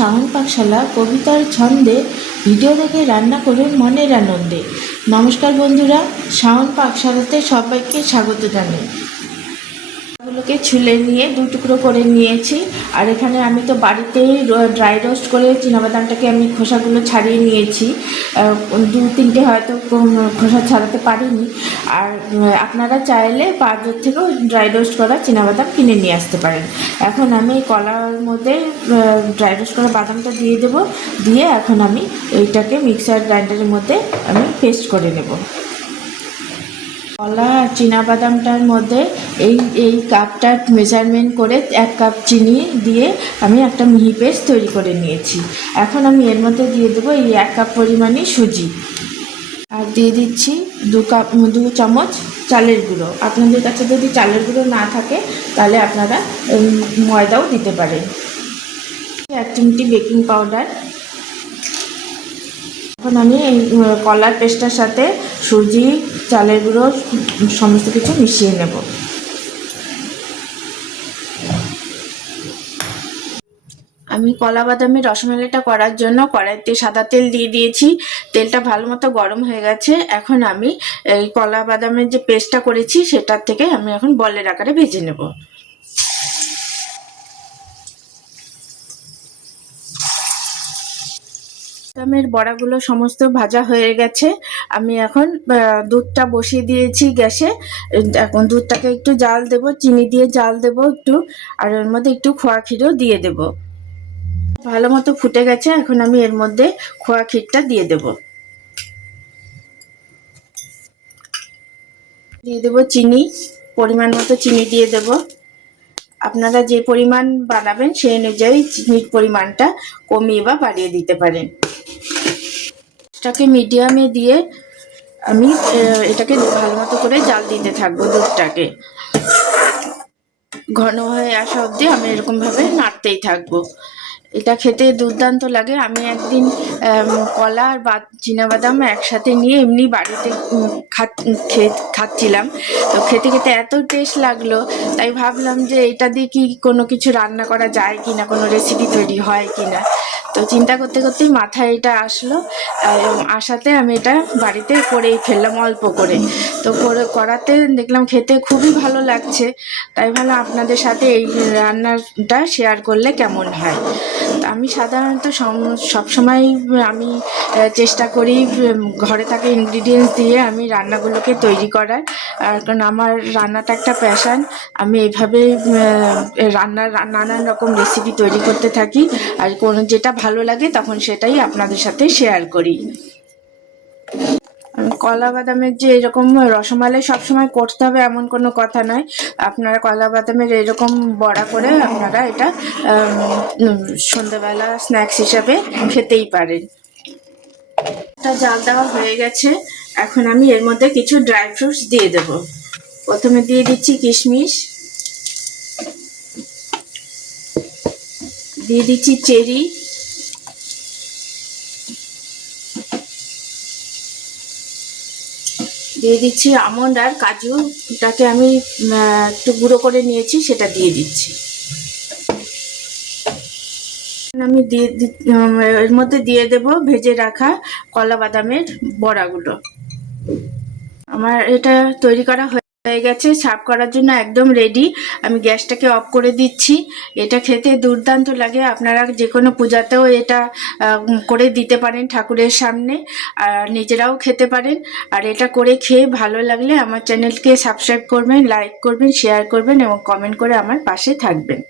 শাওন পাকশালা কবিতার ছন্দে ভিডিও দেখে রান্না করুন মনের আনন্দে। নমস্কার বন্ধুরা, শাওন পাকশালাতে সবাইকে স্বাগত জানাই। গুলোকে ছুলে নিয়ে দু টুকরো করে নিয়েছি। আর এখানে আমি তো বাড়িতেই ড্রাই রোস্ট করে চিনাবাদামটাকে আমি খোসাগুলো ছাড়িয়ে নিয়েছি। দু তিনটে হয়তো খোসা ছাড়াতে পারিনি। আর আপনারা চাইলে বাজার থেকেও ড্রাই রোস্ট করা চিনাবাদাম কিনে নিয়ে আসতে পারেন। এখন আমি এই কলার মধ্যে ড্রাই রোস্ট করা বাদামটা দিয়ে দেবো। দিয়ে এখন আমি এইটাকে মিক্সার গ্রাইন্ডারের মধ্যে আমি পেস্ট করে নেব। কলা আর চিনাবাদামটার মধ্যে এই কাপটার মেজারমেন্ট করে 1 কাপ চিনি দিয়ে আমি একটা মিহি পেস্ট তৈরি করে নিয়েছি। এখন আমি এর মধ্যে দিয়ে দেবো এই 1 কাপ পরিমাণে সুজি, আর দিয়ে দিচ্ছি 2 চামচ চালের গুঁড়ো। আপনাদের কাছে যদি চালের গুঁড়ো না থাকে তাহলে আপনারা ময়দাও দিতে পারেন। 1 চিমটি বেকিং পাউডার। এখন আমি এই কলার পেস্টটার সাথে সুজি, চালের গুঁড়ো সমস্ত কিছু মিশিয়ে নেব। আমি কলা বাদামের রসমালাইটা করার জন্য কড়াইতে সাদা তেল দিয়ে দিয়েছি। তেলটা ভালো মতো গরম হয়ে গেছে। এখন আমি এই কলা বাদামের যে পেস্টটা করেছি সেটার থেকে আমি এখন বলের আকারে ভেজে নেব। বাদামের বড়াগুলো সমস্ত ভাজা হয়ে গেছে। আমি এখন দুধটা বসিয়ে দিয়েছি গ্যাসে। এখন দুধটাকে একটু জাল দেব, চিনি দিয়ে জাল দেব একটু, আর এর মধ্যে একটু খোয়া ক্ষীরও দিয়ে দেব। ভালো মতো ফুটে গেছে। এখন আমি এর মধ্যে খোয়া ক্ষীরটা দিয়ে দেব। দিয়ে দেব চিনি, পরিমাণ মতো চিনি দিয়ে দেব। আপনারা যে পরিমাণ বানাবেন সেই অনুযায়ী চিনির পরিমাণটা কমিয়ে বা বাড়িয়ে দিতে পারেন। এটাকে মিডিয়ামে দিয়ে আমি এটাকে ভালো মতো করে জাল দিতে থাকবো। দুধটাকে ঘন হয়ে আসা অবধি আমি এরকম ভাবে নাড়তেই থাকবো। এটা খেতে দুর্দান্ত লাগে। আমি একদিন কলা আর চিনাবাদাম একসাথে নিয়ে এমনি বাড়িতে খাচ্ছিলাম। তো খেতে খেতে এত টেস্ট লাগলো, তাই ভাবলাম যে এটা দিয়ে কি কোনো কিছু রান্না করা যায় কি না, কোনো রেসিপি তৈরি হয় কি না। তো চিন্তা করতে করতেই মাথায় এটা আসলো। আসাতে আমি এটা বাড়িতে করেই ফেললাম অল্প করে। তো করাতে দেখলাম খেতে খুবই ভালো লাগছে। তাই ভাবলাম আপনাদের সাথে এই রান্নাটা শেয়ার করলে কেমন হয়। আমি সাধারণত সবসময় আমি চেষ্টা করি ঘরে থাকা ইনগ্রিডিয়েন্টস দিয়ে আমি রান্নাগুলোকে তৈরি করার। কারণ আমার রান্নাটা একটা প্যাশন। আমি এইভাবে নানান রকম রেসিপি তৈরি করতে থাকি, আর যেটা ভালো লাগে তখন সেটাই আপনাদের সাথে শেয়ার করি। কলা বাদামের যে এরকম রসমালাই সবসময় করতে হবে এমন কোনো কথা নয়। আপনারা কলা বাদামের এরকম বড়া করে আপনারা এটা সন্ধ্যাবেলা স্ন্যাক্স হিসাবে খেতেই পারেন। এটা জাল দেওয়া হয়ে গেছে। এখন আমি এর মধ্যে কিছু ড্রাই ফ্রুটস দিয়ে দেব। প্রথমে দিয়ে দিচ্ছি কিশমিশ, দিয়ে দিচ্ছি চেরি, দিয়ে দিচ্ছি আমন্ড আর কাজুটাকে আমি একটু গুঁড়ো করে নিয়েছি, সেটা দিয়ে দিচ্ছি। আমি এর মধ্যে দিয়ে দেব ভেজে রাখা কলা বাদামের বড়াগুলো। আমার এটা তৈরি করা হয়ে গেছে, সার্ভ করার জন্য একদম রেডি। আমি গ্যাসটাকে অফ করে দিচ্ছি। এটা খেতে দুর্দান্ত লাগে। আপনারা যে কোনো পূজাতেও এটা করে দিতে পারেন ঠাকুরের সামনে, আর নিজেরাও খেতে পারেন। আর এটা করে খেয়ে ভালো লাগলে আমার চ্যানেলকে সাবস্ক্রাইব করবেন, লাইক করবেন, শেয়ার করবেন এবং কমেন্ট করে আমার পাশে থাকবেন।